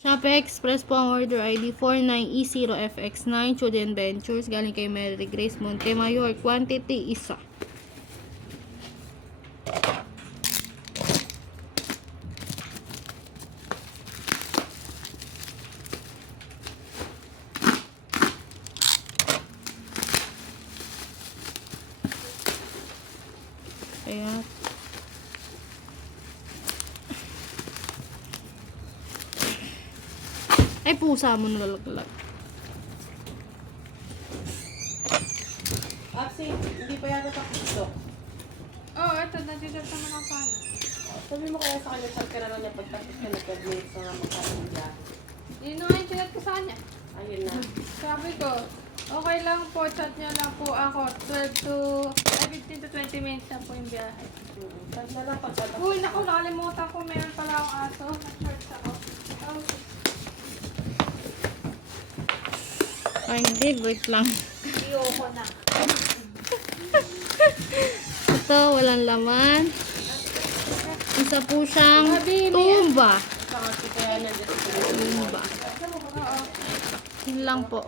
Shopee Express po ang order ID 49E0FX9 Children Ventures. Galing kay Mary Grace Montemayor. Quantity, isa. Kaya ay, pusa mo nalalaglag. Kasi, hindi pa yata tapos ito. Oo, ito. Nag-deserve naman ako paano. Sabi mo kaya sa kanya, chat ka na lang niya pagtapos ka nag-minutes na nga magkaroon niya. Yun na nga yung chinat ko sa kanya. Ayun na. Sabi ko, okay lang po, chat niya lang po ako. 15 to 20 minutes na po yung biyahe. Chat na lang pagkatapos. Uy, naku, nakalimutan ko. Meron pala akong aso. Nag-search ako. Oh, Ay, hindi. Wait lang. iyoko na. Ito, walang laman. Isa po siyang Sabi, may- tumba. Saka si kaya na dito. Tumba. Oo. Yun lang po.